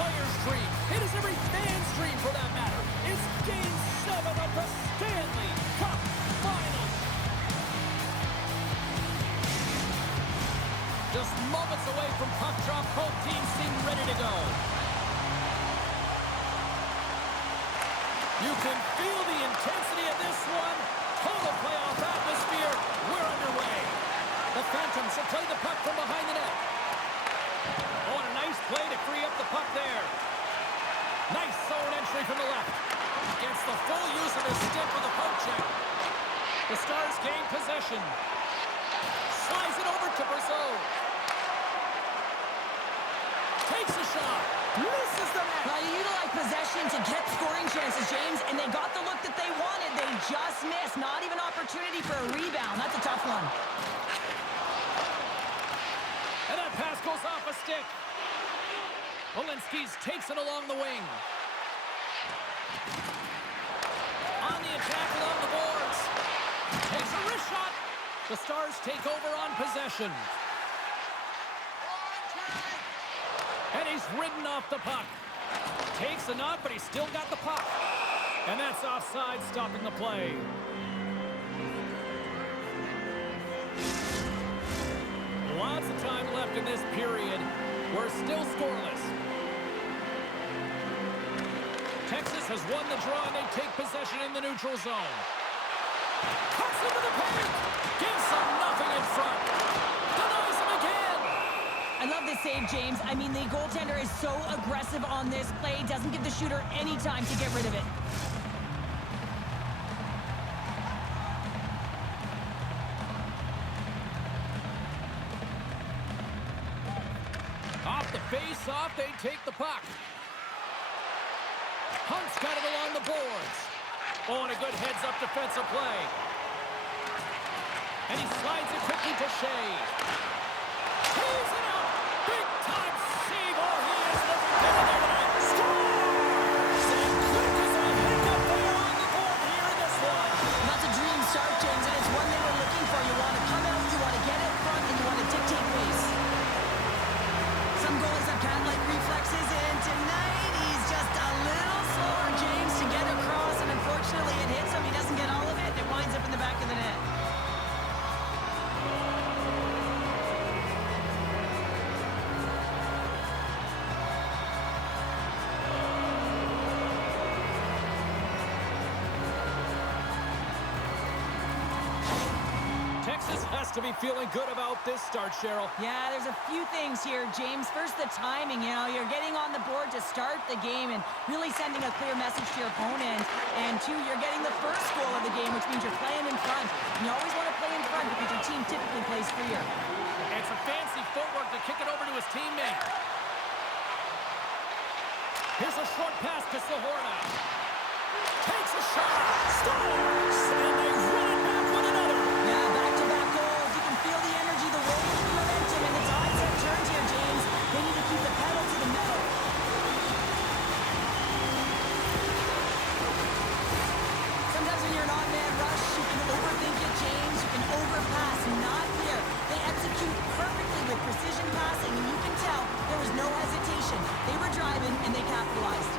player's dream. It is every fan's dream, for that matter. It's Game 7 of the Stanley Cup Finals. Just moments away from puck drop, both teams seem ready to go. You can feel the intensity of this one. Total playoff atmosphere. We're underway. The Phantoms have played the puck from behind the net. Oh, and a nice play to free up the puck there. Nice zone entry from the left. Gets the full use of his stick with a poke check. The Stars gain possession. Slides it over to Brazeau. Takes a shot. Misses the net. You utilize possession to get scoring chances, James, and they got the look that they wanted. They just missed. Not even opportunity for a rebound. That's a tough one. And that pass goes off a stick. Polinskis takes it along the wing. On the attack along the boards. Takes a wrist shot. The Stars take over on possession. And he's ridden off the puck. Takes a knock, but he's still got the puck. And that's offside, stopping the play. Lots of time left in this period. We're still scoreless. Texas has won the draw, and they take possession in the neutral zone. Cuts into the paint. Gives them nothing in front. Denies him again. I love this save, James. I mean, the goaltender is so aggressive on this play. Doesn't give the shooter any time to get rid of it. Off the face-off, they take the puck. Hunt's got it along the boards. Oh, and a good heads-up defensive play. And he slides it quickly to Shea. Pulls it out. Big-time save. Oh, he is looking good in there tonight. Scores! And quick as a hiccup, they are on the board here in this one. That's a dream start, James, and it's one they were looking for. You want to come out, you want to get in front, and you want to dictate pace. Some goalies have cat-like reflexes, and tonight he's just a little slower, James, to get across, and unfortunately it hits him. He doesn't get all of it, and it winds up in the back of the net. Texas has to be feeling good about this start, Cheryl. Yeah, there's a few things here, James. First, the timing. You know, you're getting on the board to start the game and really sending a clear message to your opponent. And two, you're getting the first goal of the game, which means you're playing in front. And you always want to play in front because your team typically plays freer. It's a fancy footwork to kick it over to his teammate. Here's a short pass to Sahorna. Takes a shot. Scores! And they run it back with another. Yeah, back-to-back goals. You can feel the energy, the wave, the momentum, and the tides have turned here, James. They need to keep the pedal to the metal. Sometimes when you're an on-man rush, you can overthink it, James. You can overpass. Not here. They execute perfectly with precision passing, and you can tell there was no hesitation. They were driving, and they capitalized.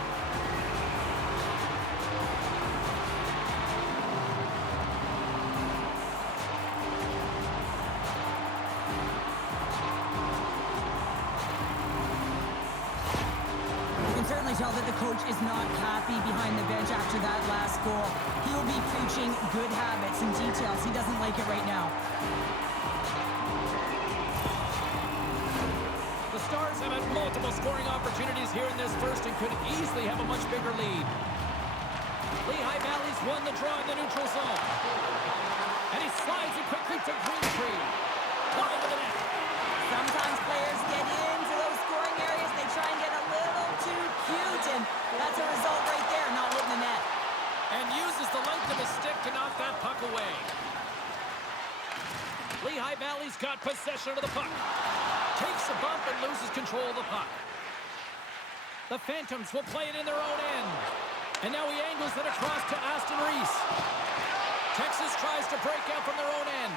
Certainly tell that the coach is not happy behind the bench after that last goal. He'll be preaching good habits and details. He doesn't like it right now. The Stars have had multiple scoring opportunities here in this first and could easily have a much bigger lead. Lehigh Valley's won the draw in the neutral zone. And he slides it quickly to Greentree. Wide of the net. Sometimes players get into those scoring areas. They try and get a little too cute, and that's a result right there, not hitting the net. And uses the length of his stick to knock that puck away. Lehigh Valley's got possession of the puck. Takes a bump and loses control of the puck. The Phantoms will play it in their own end. And now he angles it across to Aston Reese. Texas tries to break out from their own end.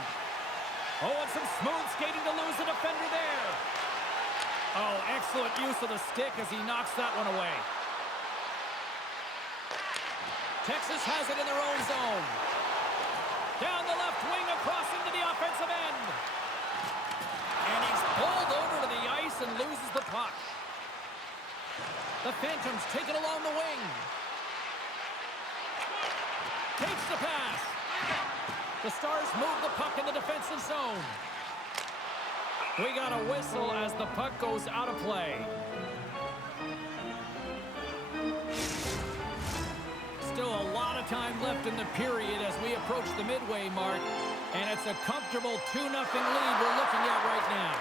Oh, and some smooth skating to lose the defender there. Oh, excellent use of the stick as he knocks that one away. Texas has it in their own zone. Down the left wing across into the offensive end. And he's pulled over to the ice and loses the puck. The Phantoms take it along the wing. Takes the pass. The Stars move the puck in the defensive zone. We got a whistle as the puck goes out of play. Still a lot of time left in the period as we approach the midway mark. And it's a comfortable 2-0 lead we're looking at right now.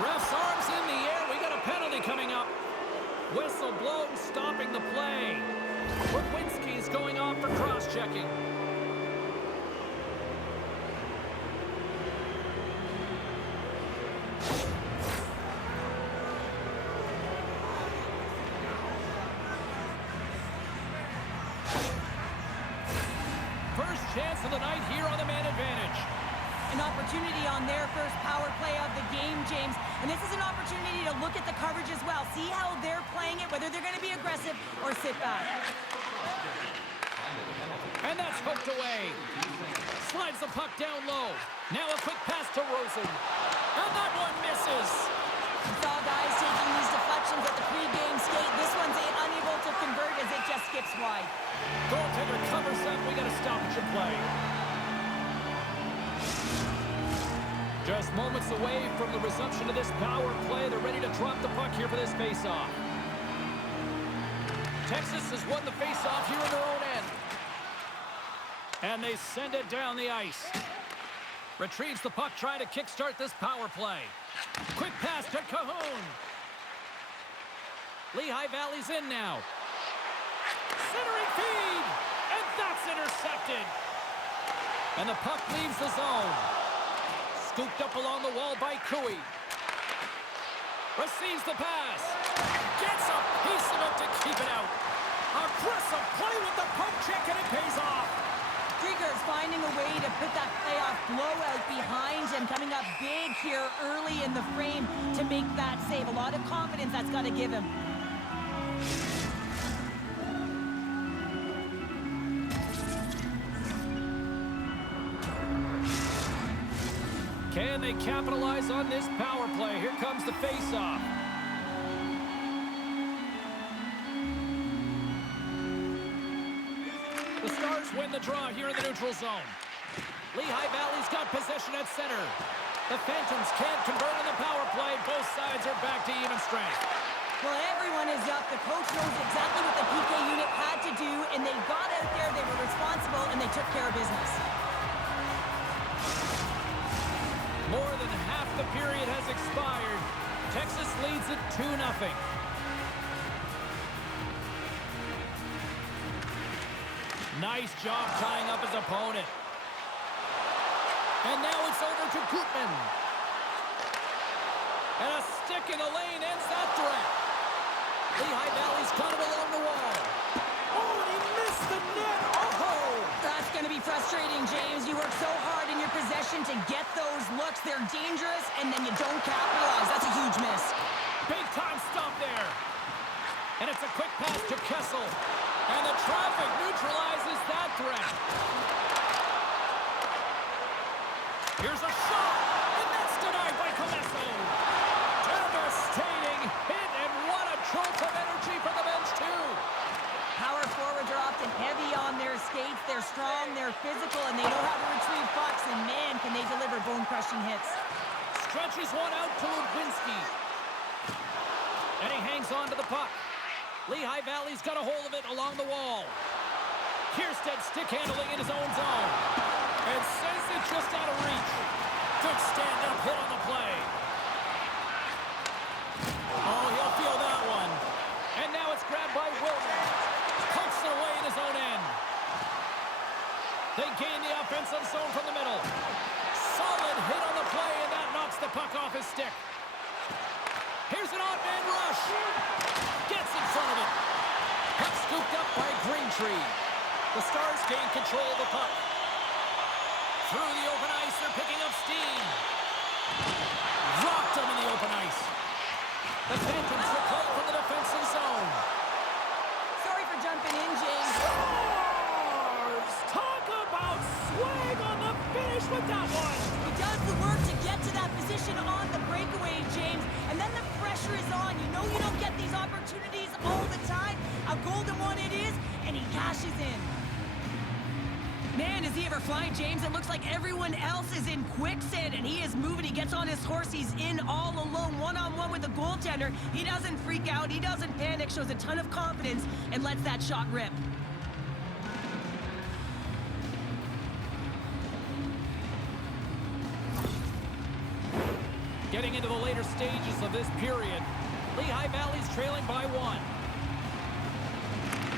Ref's arms in the air. We got a penalty coming up. Whistle blown, stopping the play. Wawinski's going off for cross-checking. First chance of the night here on the man advantage. An opportunity on their first power play of the game, James. And this is an opportunity to look at the coverage as well. See how they're playing it, whether they're going to be aggressive or sit back. And that's hooked away. Slides the puck down low. Now a quick pass to Rosen. And that one misses. You saw guys taking these deflections at the pre-game skate. This one's unable to convert as it just skips wide. Goaltender covers that. We got a stoppage of play. Just moments away from the resumption of this power play. They're ready to drop the puck here for this face-off. Texas has won the face-off here in their own end. And they send it down the ice. Retrieves the puck, trying to kickstart this power play. Quick pass to Cahoon. Lehigh Valley's in now. Centering feed. And that's intercepted. And the puck leaves the zone. Scooped up along the wall by Cooey. Receives the pass. Gets a piece of it to keep it out. Aggressive play with the poke check, and it pays off. Krieger's finding a way to put that playoff blowout behind him, coming up big here early in the frame to make that save. A lot of confidence that's got to give him. Can they capitalize on this power play? Here comes the face-off. The Stars win the draw here in the neutral zone. Lehigh Valley's got possession at center. The Phantoms can't convert on the power play. Both sides are back to even strength. Well, everyone is up. The coach knows exactly what the PK unit had to do, and they got out there, they were responsible, and they took care of business. More than half the period has expired. Texas leads it 2-0. Nice job tying up his opponent. And now it's over to Gutman. And a stick in the lane ends that threat. Lehigh Valley's got it along the wall. Oh, and he missed the net. Oh! That's going to be frustrating, James. You work so hard in your possession to get those looks. They're dangerous, and then you don't capitalize. That's a huge miss. Big time stop there. And it's a quick pass to Kessel. And the traffic neutralizes that threat. Here's a shot. And that's denied by Comesso. Devastating hit, and what a jolt of energy for the bench, too. Power forwards are often heavy on their skates. They're strong, they're physical, and they know how to retrieve pucks. And, man, can they deliver bone-crushing hits. Stretches one out to Lewinski. And he hangs on to the puck. Lehigh Valley's got a hold of it along the wall. Kierstead stick handling in his own zone. And sends it just out of reach. Good stand-up hit on the play. Oh, he'll feel that one. And now it's grabbed by Wilmer. Pokes it away in his own end. They gain the offensive zone from the middle. Solid hit on the play, and that knocks the puck off his stick. Here's an odd man rush. Gets in front of it. Puck scooped up by Greentree. The Stars gain control of the puck. Through the open ice, they're picking up steam. Dropped him in the open with that one. He does the work to get to that position on the breakaway, James, and then the pressure is on. You know you don't get these opportunities all the time. A golden one it is, and he cashes in. Man, is he ever flying, James? It looks like everyone else is in quicksand, and he is moving. He gets on his horse. He's in all alone, one-on-one with the goaltender. He doesn't freak out. He doesn't panic, shows a ton of confidence, and lets that shot rip. Getting into the later stages of this period, Lehigh Valley's trailing by 1.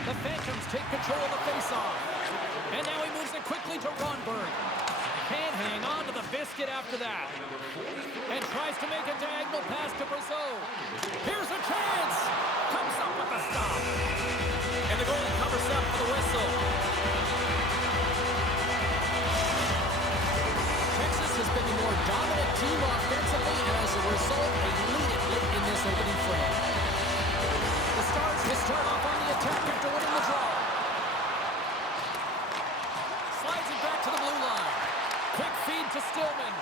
The Phantoms take control of the faceoff. And now he moves it quickly to Ronberg. Can't hang on to the biscuit after that. And tries to make a diagonal pass to Brazeau. Here's a chance! Comes up with the stop. And the goalie covers up for the whistle. Texas has been the more dominant team offensively, and as a result, they lead it late in this opening frame. The Stars will start off on the attack after winning the draw. Slides it back to the blue line. Quick feed to Stillman.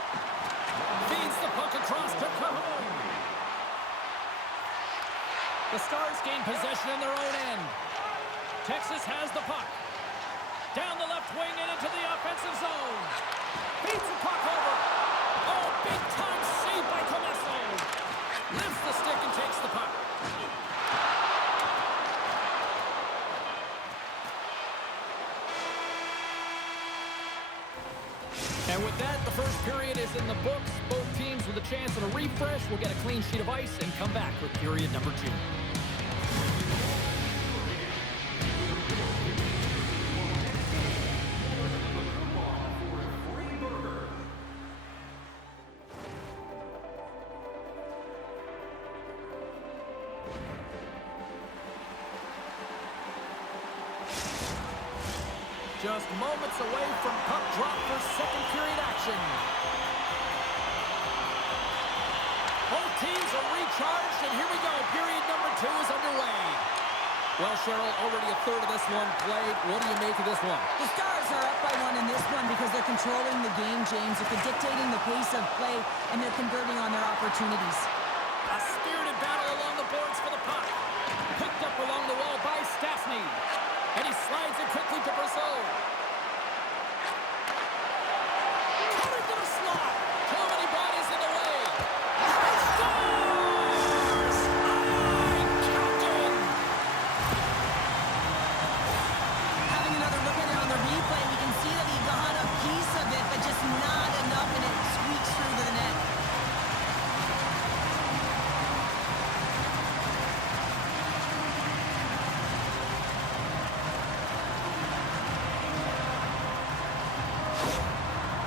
Feeds the puck across to Cajon. The Stars gain possession in their own end. Texas has the puck. Down the left wing and into the offensive zone. Beats the puck over. Oh, big time save by Comesso. Lifts the stick and takes the puck. And with that, the first period is in the books. Both teams with a chance at a refresh will get a clean sheet of ice and come back with period number 2. Just moments away from puck drop for second period action. Both teams are recharged, and here we go. Period number 2 is underway. Well, Cheryl, already a third of this one played. What do you make of this one? The Stars are up by 1 in this one because they're controlling the game, James. They're dictating the pace of play, and they're converting on their opportunities. A spirited battle along the boards for the puck. Picked up along the wall by Stastny. And he slides it quickly to Brazeau. Cut into the slot. Too many bodies in the way. He scores! Aye, Captain! Having another look at it on the replay, we can see that he got a piece of it, but just not enough, and it squeaks through to the net.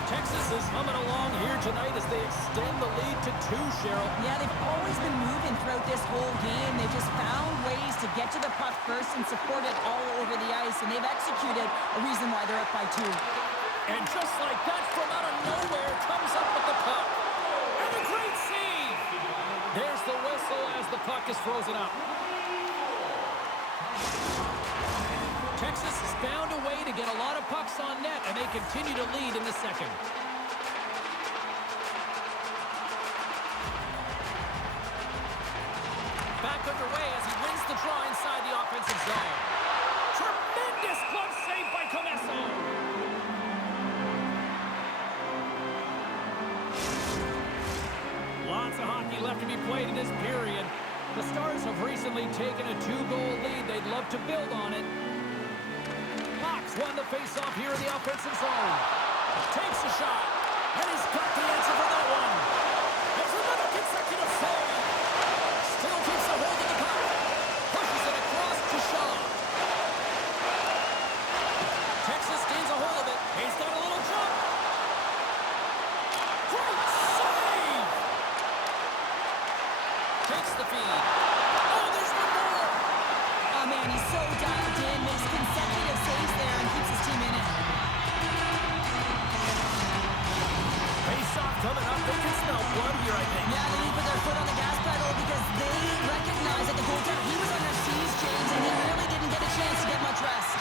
Texas is humming along here tonight as they extend the lead to 2, Cheryl. Yeah, they've always been moving throughout this whole game. They've just found ways to get to the puck first and support it all over the ice, and they've executed a reason why they're up by 2. And just like that, from out of nowhere, comes up with the puck. And a great save! There's the whistle as the puck is frozen up. Texas has found a way to get a lot of pucks on net, and they continue to lead in the second. Back underway as he wins the draw inside the offensive zone. Tremendous glove save by Comesso. Lots of hockey left to be played in this period. The Stars have recently taken a 2-goal lead. They'd love to build on it. Fox won the face-off here in the offensive zone. Takes a shot, and he's got the answer for that one. There's another consecutive save. Still keeps a hold of the puck. Pushes it across to Shaw. Texas gains a hold of it. He's got a little jump. Great save! Takes the feed. Oh, there's one more. Oh, man, he's so dialed in, makes consecutive saves there, and keeps his team in it. Face-off coming up. They can smell blood here, I think. Yeah, they need to put their foot on the gas pedal because they recognize that the goaltender, he was under siege, James, and he really didn't get a chance to get much rest.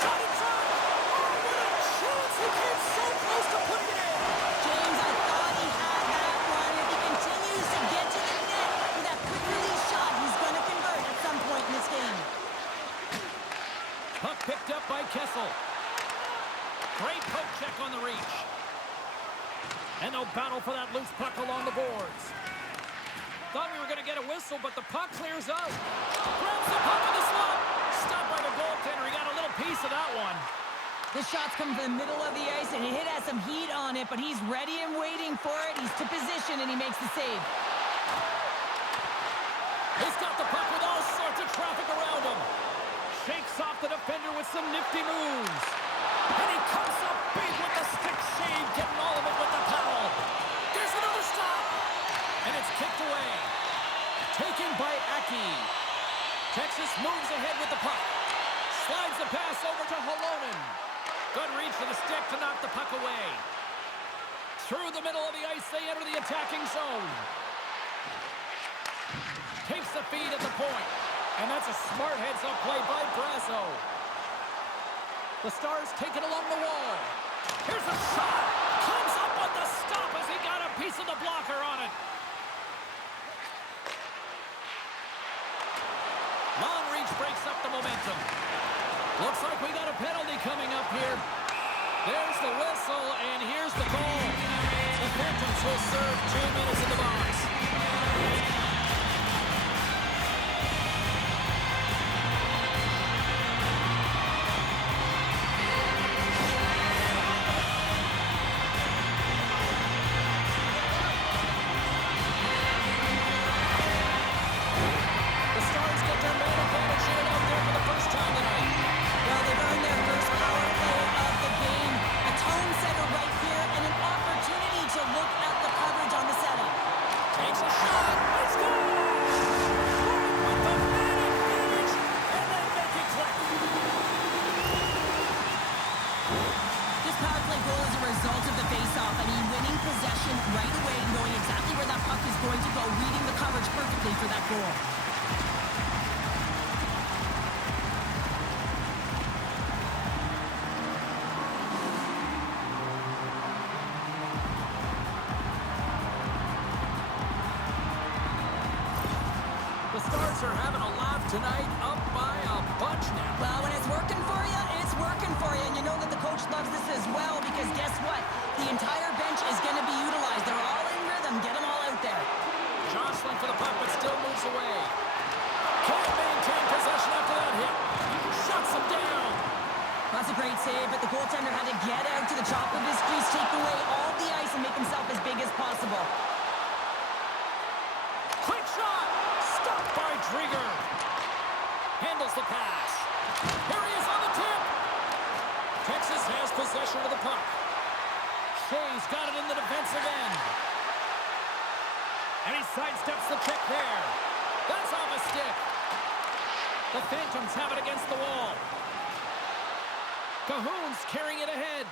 Shot in front. Oh, what a chance. He came so close to putting it battle for that loose puck along the boards. Thought we were going to get a whistle, but the puck clears out. Grabs the puck in the slot. Stopped by the goaltender. He got a little piece of that one. This shot's coming from the middle of the ice, and it has some heat on it, but he's ready and waiting for it. He's to position, and he makes the save. He's got the puck with all sorts of traffic around him. Shakes off the defender with some nifty moves. And he comes up big with the stick shave, getting all of it with the paddle. There's another stop. And it's kicked away. Taken by Aki. Texas moves ahead with the puck. Slides the pass over to Holonen. Good reach to the stick to knock the puck away. Through the middle of the ice, they enter the attacking zone. Takes the feed at the point. And that's a smart heads-up play by Brasso. The Stars take it along the wall. Here's a shot. Comes up with the stop as he got a piece of the blocker on it. Long reach breaks up the momentum. Looks like we got a penalty coming up here. There's the whistle, and here's the goal. The Phantoms will serve 2 minutes in the box. The Stars get their man advantage here out there for the first time tonight. Well, they've earned their first power play of the game. A tone setter right here, and an opportunity to look at the coverage on the setup. Takes a shot. It's good. With the man advantage, and then make it click. This power play goal is a result of the face-off. I mean, winning possession right away, knowing exactly where that puck is going to go, reading the coverage perfectly for that goal. The Stars are having a laugh tonight, up by a bunch now. Well, when it's working for you, it's working for you. And you know that the coach loves this as well because guess what? The entire bench is going to be utilized. They're all in rhythm. Get them all out there. Jostling for the puck, but still moves away. Can't maintain possession after that hit. Shuts him down. That's a great save, but the goaltender had to get out to the top of his crease, take away all the ice, and make himself as big as possible. Quick shot. Stopped by Drieger. Handles the pass. Here he is on the tip. Texas has possession of the puck. Shea's got it in the defensive end. And he sidesteps the check there. That's off a stick. The Phantoms have it against the wall. Cahoon's carrying it ahead.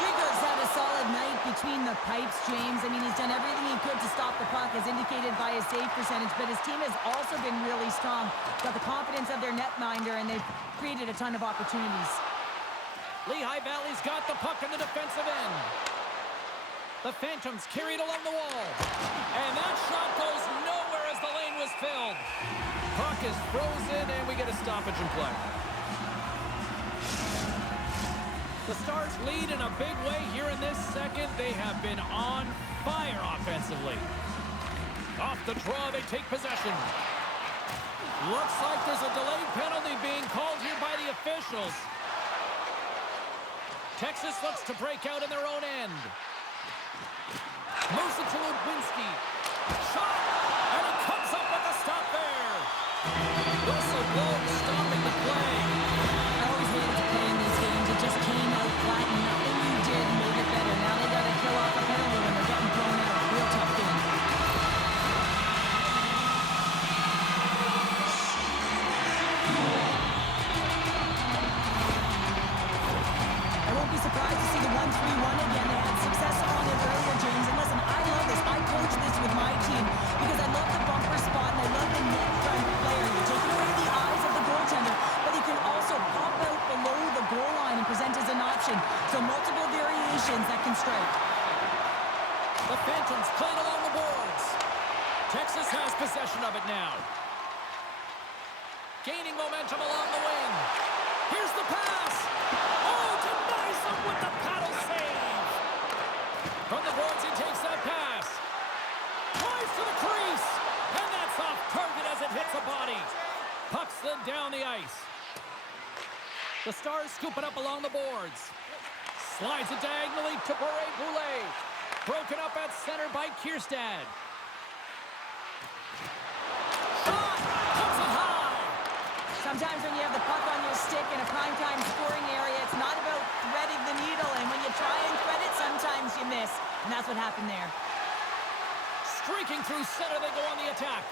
Drieger's had a solid night between the pipes, James. I mean, he's done everything he could to stop the puck, as indicated by his save percentage, but his team has also been really strong. Got the confidence of their netminder, and they've created a ton of opportunities. Lehigh Valley's got the puck in the defensive end. The Phantoms carry it along the wall. And that shot goes nowhere as the lane was filled. Puck is frozen, and we get a stoppage in play. The Stars lead in a big way here in this second. They have been on fire offensively. Off the draw, they take possession. Looks like there's a delayed penalty being called here by the officials. Texas looks to break out in their own end. Moves it to Ludwinski. Shot! And it comes up with a stop there. Whistle blown, stopping the play. I always hated to play in these games. It just came out flat, and nothing you did made it better. Now they got to kill off a penalty when they're getting thrown out. Real tough game. I won't be surprised to see the 1-3-1 again. They had success on it earlier, James. And listen, I love this. I coach this with my team because I love the bumper spot and I love the net front player. You're taking away the eyes of the goaltender, but he can also pop out below the goal line and present as an option. So multiple variations that can strike. The Phantoms playing along the boards. Texas has possession of it now. Gaining momentum along the wing. Here's the pass. Oh, denies him with the paddle save. From the boards, he takes that pass. Drives to the crease. And that's off target as it hits a body. Puck slid down the ice. The Stars scoop it up along the boards. Slides it diagonally to Boulet. Broken up at center by Kierstad. Shot! Puts it high! Sometimes when you have the puck on your stick in a primetime scoring area, it's not about threading the needle. And when you try and thread it, sometimes you miss. And that's what happened there. Streaking through center, they go on the attack.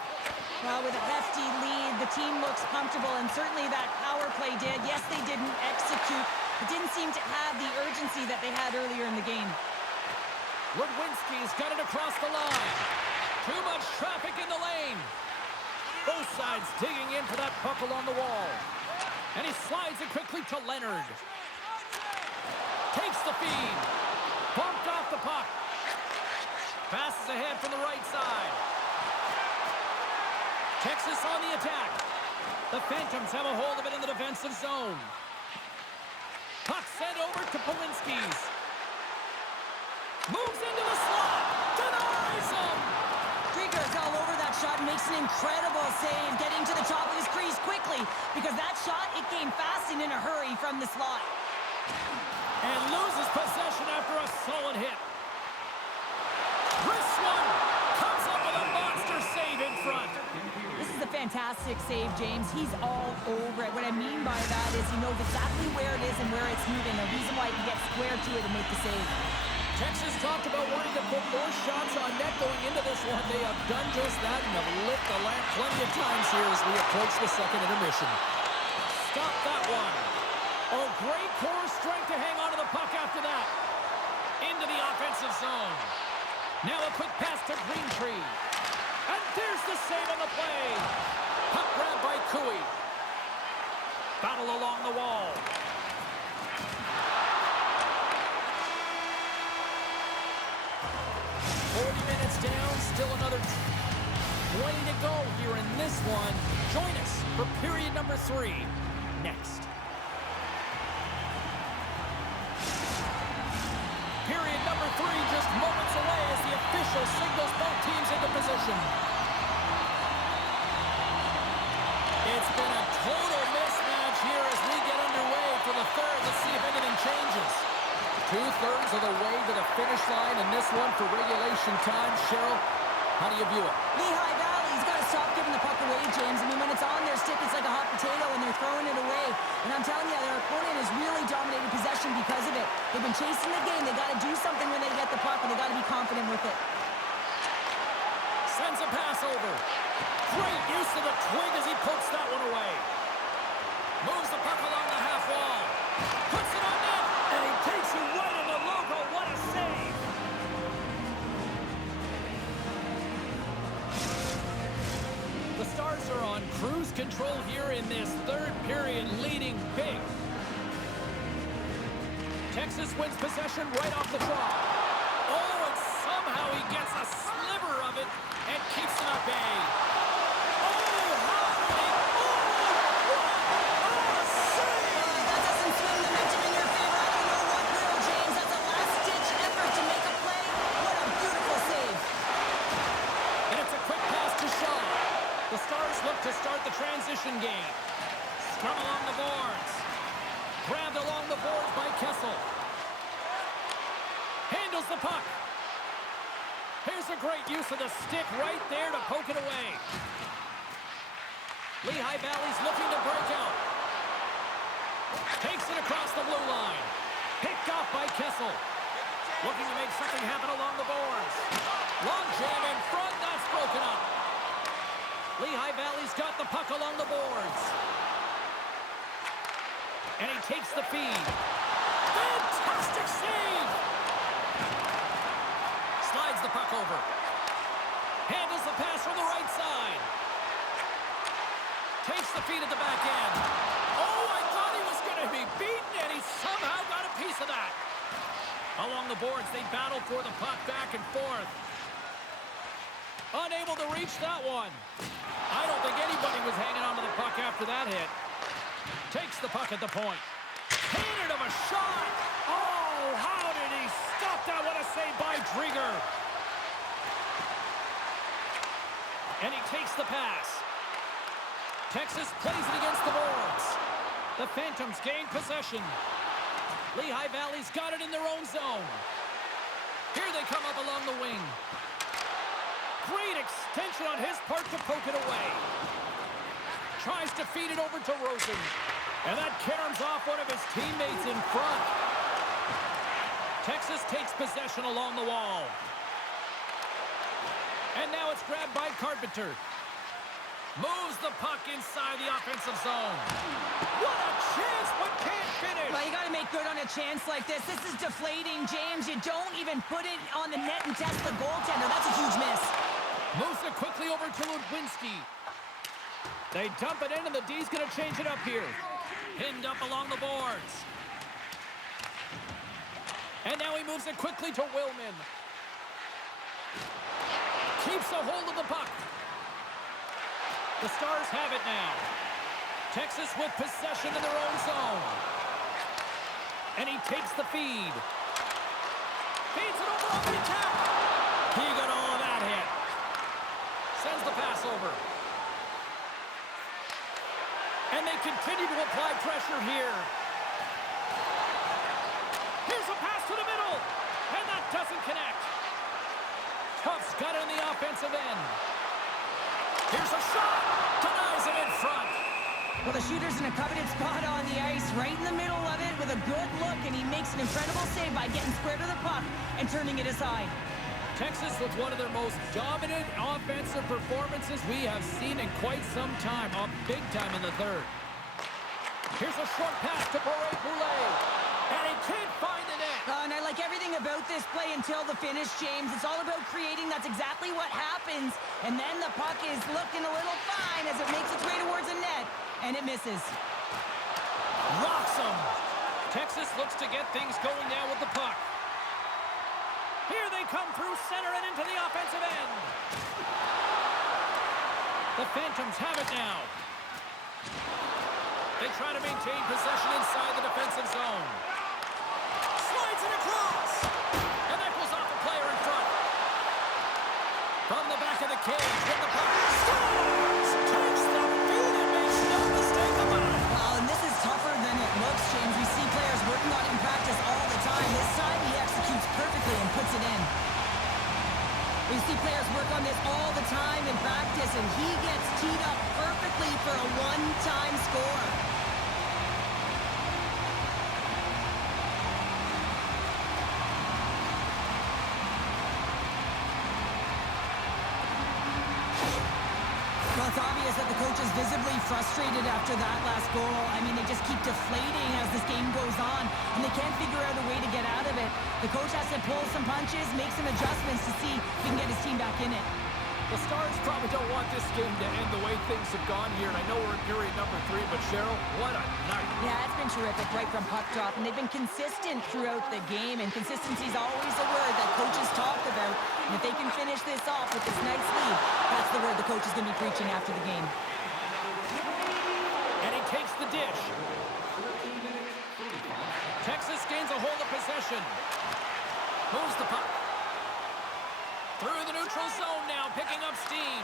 Well, with a hefty lead, the team looks comfortable, and certainly that power play did. Yes, they didn't execute. It didn't seem to have the urgency that they had earlier in the game. Ludwinski's got it across the line. Too much traffic in the lane. Both sides digging in for that puck along the wall. And he slides it quickly to Leonard. Takes the feed. Bumped off the puck. Passes ahead from the right side. Texas on the attack. The Phantoms have a hold of it in the defensive zone. Puck sent over to Polinski's. Moves into the slot. Denies him. Krieger's all over that shot and makes an incredible save, getting to the top of his crease quickly, because that shot, it came fast and in a hurry from the slot. And loses possession after a solid hit. This one comes up with a monster save in front. This is a fantastic save, James. He's all over it. What I mean by that is he knows exactly where it is and where it's moving. The reason why he can get square to it and make the save. Texas talked about wanting to put more shots on net going into this one. They have done just that and have lit the lamp plenty of times here as we approach the second intermission. Stop that one. Oh, great core strength to hang on to the puck after that. Into the offensive zone. Now a quick pass to Greentree. And there's the save on the play. Puck grabbed by Cooey. Battle along the wall. Down, still another 20 to go here in this one. Join us for period number 3 next. Period number 3 just moments away as the official signals both teams into position. It's been a total mismatch here as we get underway for the third. Let's see if anything changes. 2/3 of the way to the finish line in this one for regulation time. Cheryl, how do you view it? Lehigh Valley's got to stop giving the puck away, James. I mean, when it's on their stick, it's like a hot potato, and they're throwing it away. And I'm telling you, their opponent has really dominated possession because of it. They've been chasing the game. They got to do something when they get the puck, and they got to be confident with it. Sends a pass over. Great use of the twig as he pokes that one away. Moves the puck along the half wall. Puts it on net, and he takes you right in the logo. What a save! The Stars are on cruise control here in this third period, leading big. Texas wins possession right off the draw. Oh, and somehow he gets a sliver of it and keeps it at bay. Oh, how did he... Oh, what a save! That doesn't swing the momentum in your favor. I don't know what will, James. That's a last-ditch effort to make a play. What a beautiful save. And it's a quick pass to Shaw. The Stars look to start the transition game. Scrum along the boards. Grabbed along the boards by Kessel. Handles the puck. Here's a great use of the stick right there to poke it away. Lehigh Valley's looking to break out. Takes it across the blue line. Picked off by Kessel. Looking to make something happen along the boards. Long jam in front. That's broken up. Lehigh Valley's got the puck along the boards. And he takes the feed. Fantastic save! Slides the puck over. Handles the pass from the right side. Takes the feed at the back end. Oh, I thought he was going to be beaten, and he somehow got a piece of that. Along the boards, they battle for the puck back and forth. Unable to reach that one. I don't think anybody was hanging on to the puck after that hit. Takes the puck at the point. Painted him a shot. Oh, how did he stop that? What a save by Drieger. And he takes the pass. Texas plays it against the boards. The Phantoms gain possession. Lehigh Valley's got it in their own zone. Here they come up along the wing. Great extension on his part to poke it away. Tries to feed it over to Rosen. And that caroms off one of his teammates in front. Texas takes possession along the wall. And now it's grabbed by Carpenter. Moves the puck inside the offensive zone. What a chance, but can't finish. Well, you got to make good on a chance like this. This is deflating, James. You don't even put it on the net and test the goaltender. That's a huge miss. Moves it quickly over to Ludwinski. They dump it in, and the D's going to change it up here. Pinned up along the boards. And now he moves it quickly to Willman. Keeps a hold of the puck. The Stars have it now. Texas with possession in their own zone. And he takes the feed. Feeds it over the tap. He got all of that hit. Sends the pass over. And they continue to apply pressure here. Here's a pass to the middle. And that doesn't connect. Tuff's got it in the offensive end. Here's a shot. Denies it in front. Well, the shooter's in a coveted spot on the ice, right in the middle of it with a good look, and he makes an incredible save by getting square to the puck and turning it aside. Texas with one of their most dominant offensive performances we have seen in quite some time, up big time in the third. Here's a short pass to Boulet, and he can't find the net. And I like everything about this play until the finish, James. It's all about creating. That's exactly what happens. And then the puck is looking a little fine as it makes its way towards the net, and it misses. Rocks him. Texas looks to get things going now with the puck. Here they come through center and into the offensive end. The Phantoms have it now. They try to maintain possession inside the defensive zone. Slides it across. And that goes off a player in front. From the back of the cage with the puck. Scores! Takes the feed and makes no mistake about it. Well, and this is tougher than it looks, James. We see players working on it in practice all the time. This time he executes perfectly and puts it in. We see players work on this all the time in practice, and he gets teed up perfectly for a one-time score. Well, it's obvious that the coach is visibly frustrated after that last goal. I mean, they just keep deflating as this game goes on, and they can't figure out a way to get out of it. The coach has to pull some punches, make some adjustments to see if he can get his team back in it. The Stars probably don't want this game to end the way things have gone here, and I know we're in period number 3, but Cheryl, what a night. Yeah, it's been terrific right from puck drop, and they've been consistent throughout the game, and consistency is always a word that coaches talk about. And if they can finish this off with this nice lead, that's the word the coach is going to be preaching after the game. And he takes the dish. Texas gains a hold of possession. Moves the puck. Through the neutral zone now, picking up steam.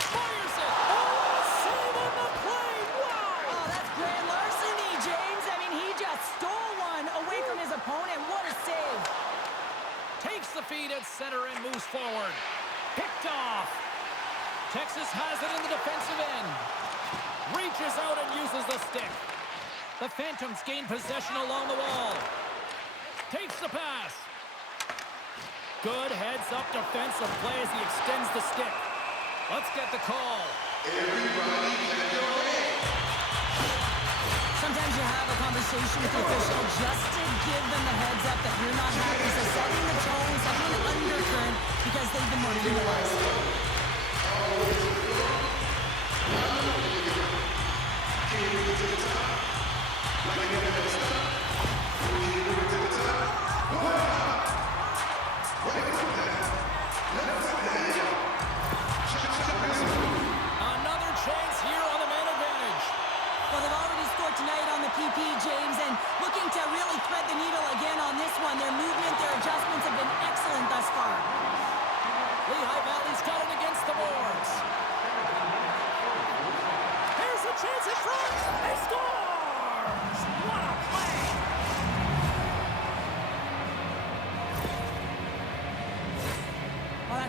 Fires it. Oh, save on the play. Wow. Oh, that's grand larceny, James. I mean, he just stole one away from his opponent. What a save. Takes the feed at center and moves forward. Picked off. Texas has it in the defensive end. Reaches out and uses the stick. The Phantoms gain possession along the wall. Takes the pass. Good heads-up defensive play as he extends the stick. Let's get the call. Sometimes you have a conversation with the official just to give them the heads up that you're not happy. So setting the tone, setting an undercurrent because they've been more Another chance here on the man advantage. Well, they've already scored tonight on the PP, James, and looking to really thread the needle again on this one. Their movement, their adjustment,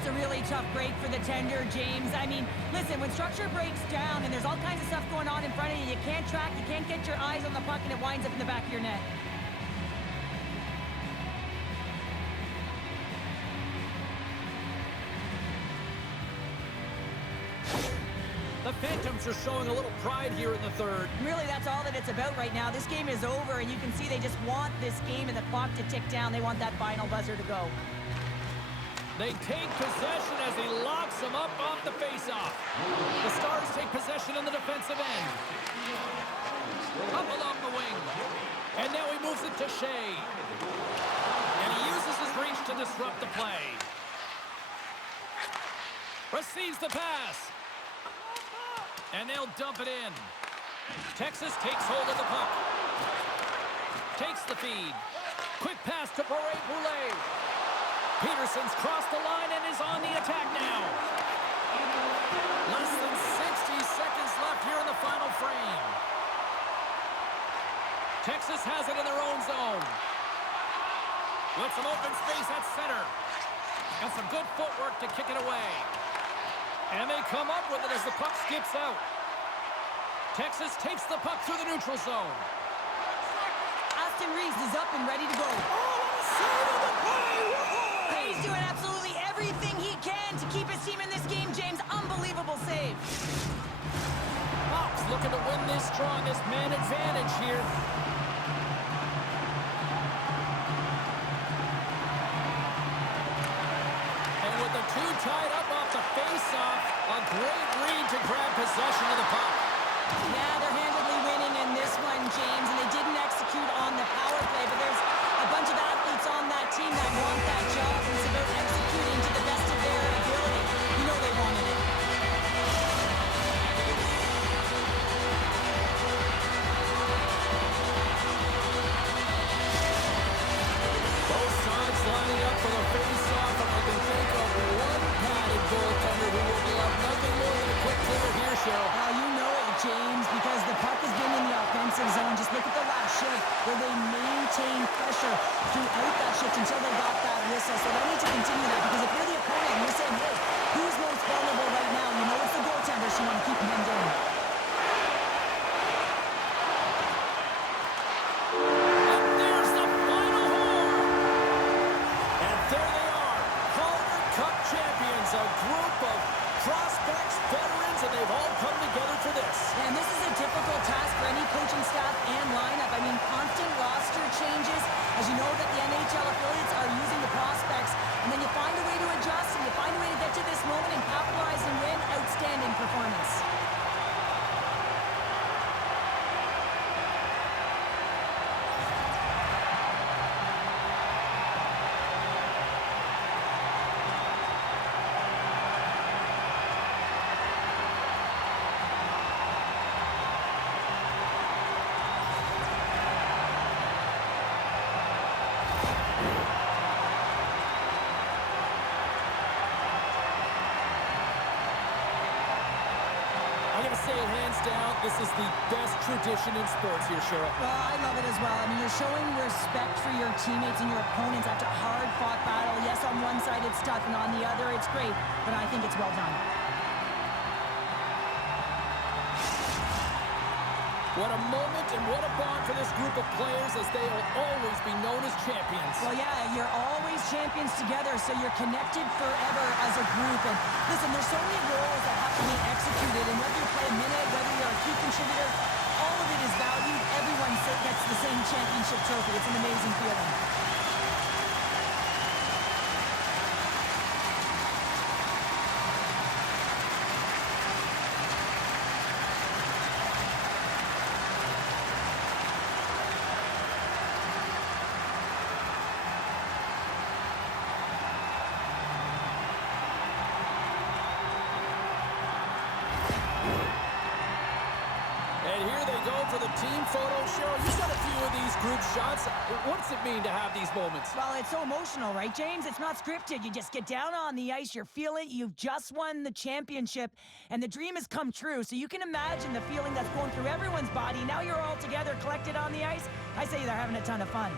That's a really tough break for the tender, James. I mean, listen, when structure breaks down and there's all kinds of stuff going on in front of you, you can't track, you can't get your eyes on the puck, and it winds up in the back of your net. The Phantoms are showing a little pride here in the third. Really, that's all that it's about right now. This game is over, and you can see they just want this game and the clock to tick down. They want that final buzzer to go. They take possession as he locks them up off the faceoff. The Stars take possession in the defensive end. Up along the wing. And now he moves it to Shea. And he uses his reach to disrupt the play. Receives the pass. And they'll dump it in. Texas takes hold of the puck. Takes the feed. Quick pass to Bure-Boulet. Peterson's crossed the line and is on the attack now. Less than 60 seconds left here in the final frame. Texas has it in their own zone. With some open space at center. And some good footwork to kick it away. And they come up with it as the puck skips out. Texas takes the puck through the neutral zone. Aston Reese is up and ready to go. He's doing absolutely everything he can to keep his team in this game, James. Unbelievable save. Hawks looking to win this strong, this man advantage here. And with the two tied up off the face-off, a great read to grab possession of the puck. Yeah, they're handedly winning in this one, James, and they didn't execute on the power play, but there's a bunch of athletes on that team that want that job, and it's about executing to the best of their ability. You know they wanted it. Both sides lining up for the face-off, and I can think of one padded goaltender who would love nothing more than a quick clear here, Cheryl. You know it, James, because the puck has been in the offensive zone. Just look at the last shift where they maintained pressure throughout that shift until they got that whistle. So they need to continue that, because if you're the opponent and you're saying, hey, who's most vulnerable right now? You know it's the goaltender, so you want to keep him in game. And there's the final horn. And there they are, Calder Cup champions, a group of prospects, veterans, and they've all come together for this. And this is a difficult task for any coaching staff and lineup. I mean, constant roster changes. As you know that the NHL affiliates are using the prospects, and then you find a way to adjust, and you find a way to get to this moment and capitalize and win. Outstanding performance. I'm going to say it hands down, this is the best tradition in sports here, Cheryl. Well, I love it as well. I mean, you're showing respect for your teammates and your opponents after a hard-fought battle. Yes, on one side it's tough, and on the other it's great, but I think it's well done. What a moment and what a bond for this group of players, as they will always be known as champions. Well, yeah, you're always champions together, so you're connected forever as a group. And listen, there's so many roles that have to be executed, and whether you play a minute, whether you're a key contributor, all of it is valued. Everyone gets the same championship trophy. It's an amazing feeling. And here they go for the team photo. Cheryl, you got a few of these group shots. What's it mean to have these moments? Well, it's so emotional, right, James? It's not scripted. You just get down on the ice, you're feeling it, you've just won the championship, and the dream has come true. So you can imagine the feeling that's going through everyone's body. Now you're all together, collected on the ice. I say they're having a ton of fun.